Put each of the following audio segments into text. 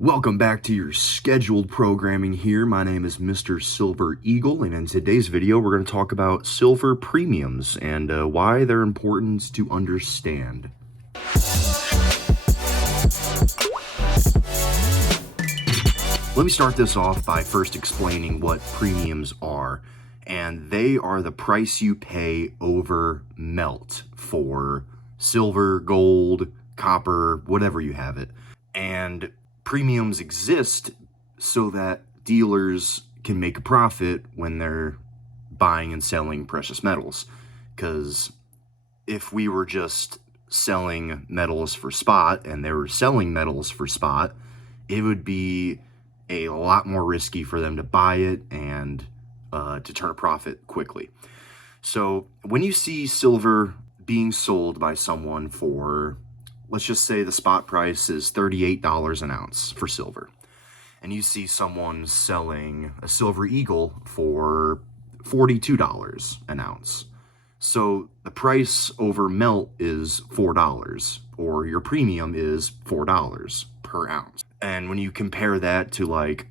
Welcome back to your scheduled programming here. My name is Mr.SilverEagle, and in today's video, we're going to talk about silver premiums and why they're important to understand. Let me start this off by first explaining what premiums are. And they are the price you pay over melt for silver, gold, copper, whatever you have it. And premiums exist so that dealers can make a profit when they're buying and selling precious metals. Because if we were just selling metals for spot and they were selling metals for spot, it would be a lot more risky for them to buy it and to turn a profit quickly. So when you see silver being sold by someone for, let's just say the spot price is $38 an ounce for silver, and you see someone selling a Silver Eagle for $42 an ounce. So the price over melt is $4, or your premium is $4 per ounce. And when you compare that to like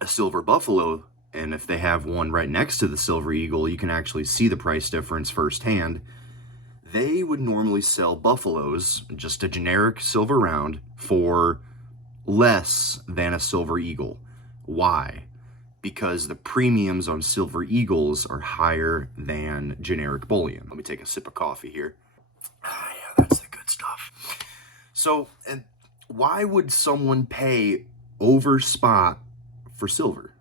a silver buffalo, and if they have one right next to the Silver Eagle, you can actually see the price difference firsthand. They would normally sell buffaloes, just a generic silver round, for less than a Silver Eagle. Why? Because the premiums on Silver Eagles are higher than generic bullion. Let me take a sip of coffee here. Yeah, that's the good stuff. So, and why would someone pay over spot for silver?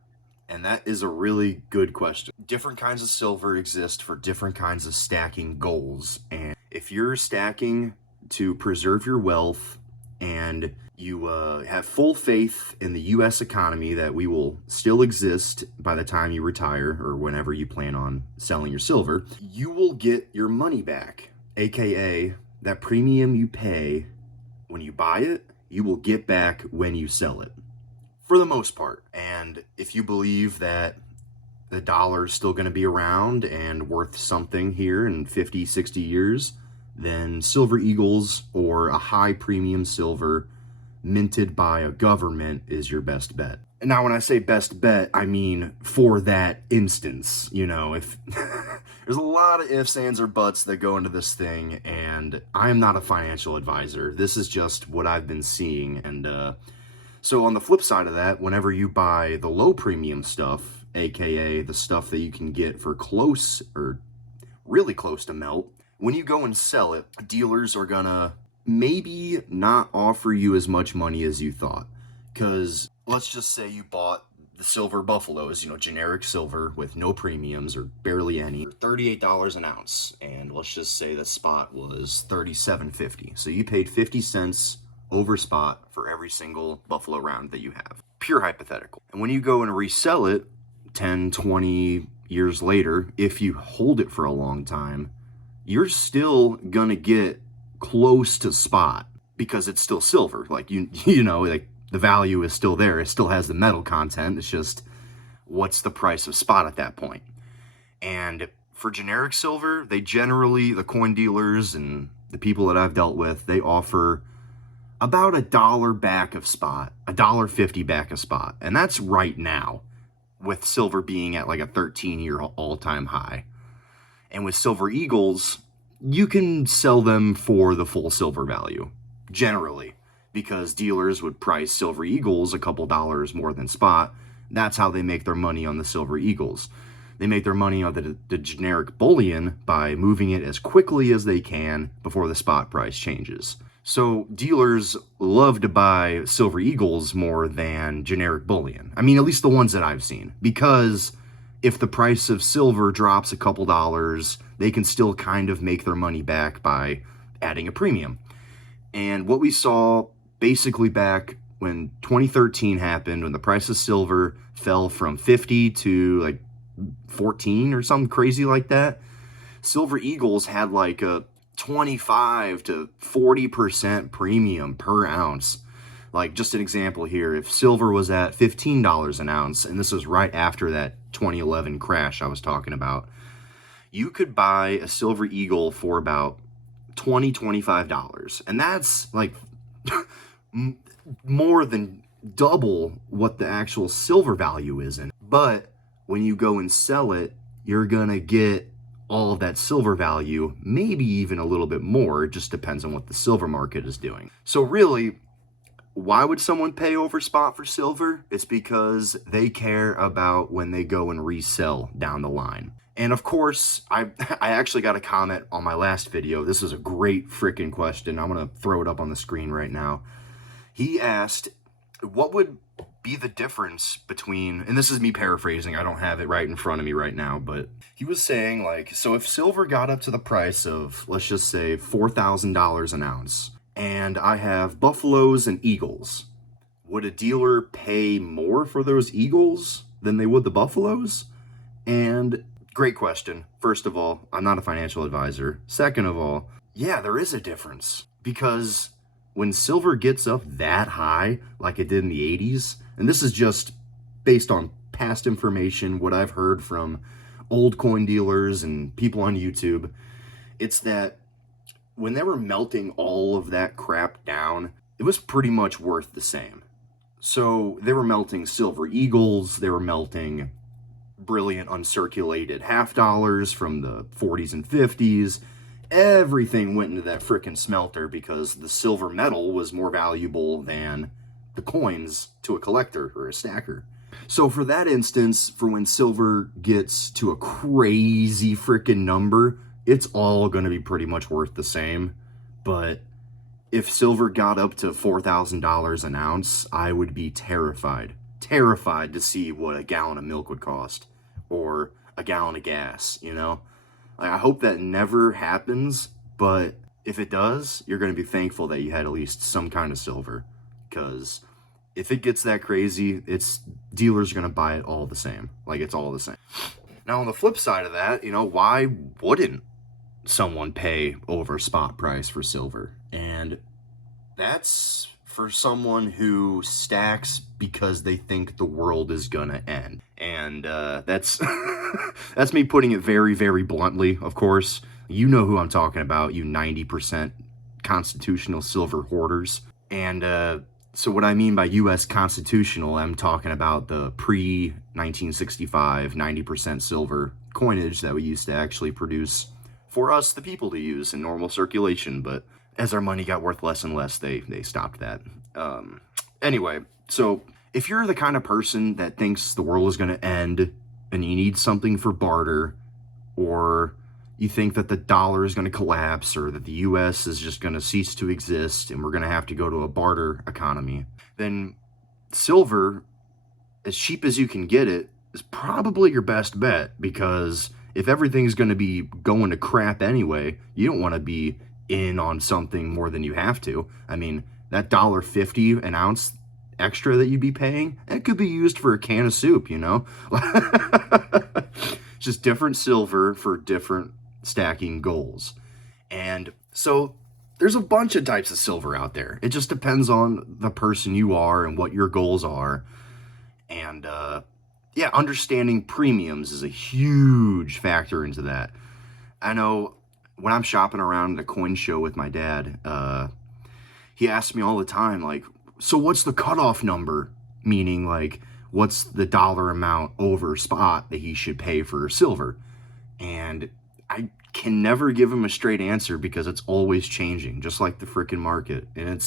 And that is a really good question. Different kinds of silver exist for different kinds of stacking goals. And if you're stacking to preserve your wealth and you have full faith in the U.S. economy that we will still exist by the time you retire or whenever you plan on selling your silver, you will get your money back. AKA, that premium you pay when you buy it, you will get back when you sell it. For the most part. And if you believe that the dollar is still going to be around and worth something here in 50, 60 years, then Silver Eagles or a high premium silver minted by a government is your best bet. And now when I say best bet, I mean for that instance. You know, if there's a lot of ifs, ands, or buts that go into this thing, and I am not a financial advisor. This is just what I've been seeing. And so on the flip side of that, whenever you buy the low premium stuff, aka the stuff that you can get for close or really close to melt, when you go and sell it, dealers are gonna maybe not offer you as much money as you thought. Because let's just say you bought the silver buffaloes, you know, generic silver with no premiums or barely any, for $38 an ounce. And let's just say the spot was $37.50. So you paid 50 cents over spot for every single buffalo round that you have. Pure hypothetical. And when you go and resell it 10, 20 years later, if you hold it for a long time, you're still gonna get close to spot because it's still silver. Like, you know, like the value is still there. It still has the metal content. It's just, what's the price of spot at that point? And for generic silver, they generally, the coin dealers and the people that I've dealt with, they offer about $1 back of spot, $1.50 back of spot. And that's right now, with silver being at like a 13-year all-time high. And with Silver Eagles, you can sell them for the full silver value, generally, because dealers would price Silver Eagles a couple dollars more than spot. That's how they make their money on the Silver Eagles. They make their money on the generic bullion by moving it as quickly as they can before the spot price changes. So dealers love to buy Silver Eagles more than generic bullion. I mean, at least the ones that I've seen. Because if the price of silver drops a couple dollars, they can still kind of make their money back by adding a premium. And what we saw basically back when 2013 happened, when the price of silver fell from 50 to like 14 or something crazy like that, Silver Eagles had like a 25 to 40% premium per ounce. Like, just an example here, if silver was at $15 an ounce, and this was right after that 2011 crash I was talking about, you could buy a Silver Eagle for about $20, $25. And that's like more than double what the actual silver value is in. But when you go and sell it, you're gonna get all of that silver value, maybe even a little bit more. It just depends on what the silver market is doing. So really, why would someone pay over spot for silver? It's because they care about when they go and resell down the line. And of course, I actually got a comment on my last video. This is a great freaking question. I'm gonna throw it up on the screen right now. He asked, what would be the difference between, and this is me paraphrasing, I don't have it right in front of me right now, but he was saying, like, so if silver got up to the price of, let's just say, $4,000 an ounce, and I have buffaloes and eagles, would a dealer pay more for those eagles than they would the buffaloes? And great question. First of all, I'm not a financial advisor. Second of all, yeah, there is a difference, because when silver gets up that high, like it did in the 80s, and this is just based on past information, what I've heard from old coin dealers and people on YouTube, it's that when they were melting all of that crap down, it was pretty much worth the same. So they were melting silver eagles, they were melting brilliant uncirculated half dollars from the 40s and 50s. Everything went into that frickin' smelter because the silver metal was more valuable than the coins to a collector or a stacker. So for that instance, for when silver gets to a crazy frickin' number, it's all going to be pretty much worth the same. But if silver got up to $4,000 an ounce, I would be terrified. Terrified to see what a gallon of milk would cost. Or a gallon of gas, you know? I hope that never happens, but if it does, you're going to be thankful that you had at least some kind of silver. Because if it gets that crazy, dealers are going to buy it all the same. Like, it's all the same. Now, on the flip side of that, you know, why wouldn't someone pay over spot price for silver? And that's for someone who stacks because they think the world is gonna end. And that's that's me putting it very, very bluntly, of course. You know who I'm talking about, you 90% constitutional silver hoarders. And so what I mean by U.S. constitutional, I'm talking about the pre-1965 90% silver coinage that we used to actually produce for us, the people, to use in normal circulation. But as our money got worth less and less, they stopped that. Anyway, so if you're the kind of person that thinks the world is going to end and you need something for barter, or you think that the dollar is going to collapse, or that the U.S. is just going to cease to exist and we're going to have to go to a barter economy, then silver, as cheap as you can get it, is probably your best bet. Because if everything's going to be going to crap anyway, you don't want to be in on something more than you have to. I mean, that $1.50 an ounce extra that you'd be paying, it could be used for a can of soup, you know? Just different silver for different stacking goals. And so there's a bunch of types of silver out there. It just depends on the person you are and what your goals are. And yeah, understanding premiums is a huge factor into that. I know when I'm shopping around at a coin show with my dad, he asks me all the time, like, so what's the cutoff number? Meaning, like, what's the dollar amount over spot that he should pay for silver? And I can never give him a straight answer because it's always changing, just like the frickin' market. And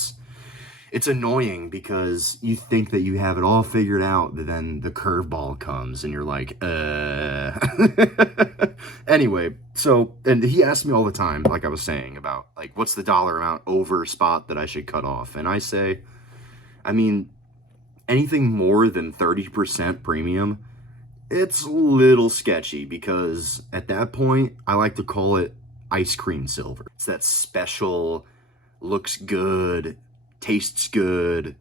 it's annoying because you think that you have it all figured out, but then the curveball comes and you're like, Anyway, so, and he asked me all the time, like I was saying, about, like, what's the dollar amount over spot that I should cut off? And I say, I mean, anything more than 30% premium, it's a little sketchy, because at that point, I like to call it ice cream silver. It's that special, looks good, tastes good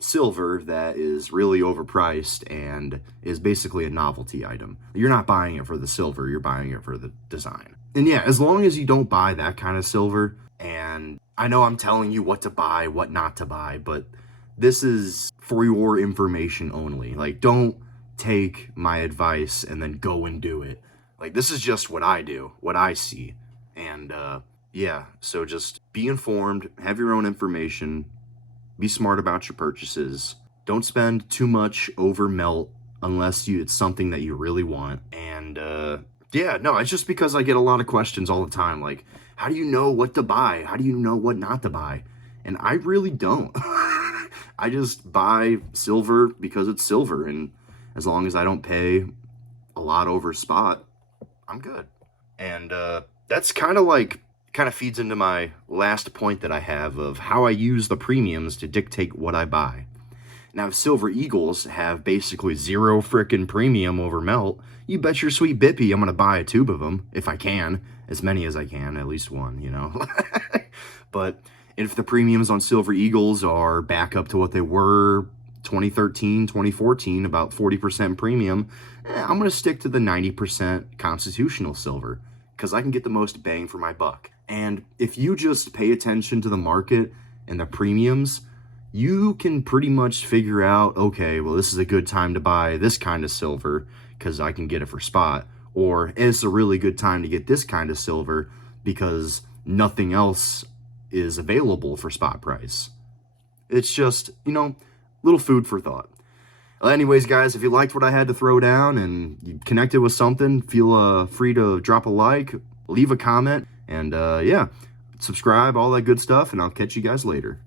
silver that is really overpriced and is basically a novelty item. You're not buying it for the silver, you're buying it for the design. And yeah, as long as you don't buy that kind of silver, and I know I'm telling you what to buy, what not to buy, but this is for your information only. Like, don't take my advice and then go and do it. Like, this is just what I do, what I see. And yeah, so just be informed, have your own information, be smart about your purchases, Don't spend too much over melt unless it's something that you really want. And yeah, no, it's just because I get a lot of questions all the time, like, how do you know what to buy? How do you know what not to buy? And I really don't. I just buy silver because it's silver, and as long as I don't pay a lot over spot, I'm good. And that's kind of feeds into my last point that I have of how I use the premiums to dictate what I buy. Now, if Silver Eagles have basically zero frickin' premium over melt, you bet your sweet bippy I'm going to buy a tube of them, if I can. As many as I can, at least one, you know. But if the premiums on Silver Eagles are back up to what they were 2013, 2014, about 40% premium, I'm going to stick to the 90% constitutional silver, because I can get the most bang for my buck. And if you just pay attention to the market and the premiums, you can pretty much figure out, okay, well, this is a good time to buy this kind of silver because I can get it for spot, or it's a really good time to get this kind of silver because nothing else is available for spot price. It's just, little food for thought. Well, anyways, guys, if you liked what I had to throw down and you connected with something, feel free to drop a like, leave a comment, and yeah, subscribe, all that good stuff, and I'll catch you guys later.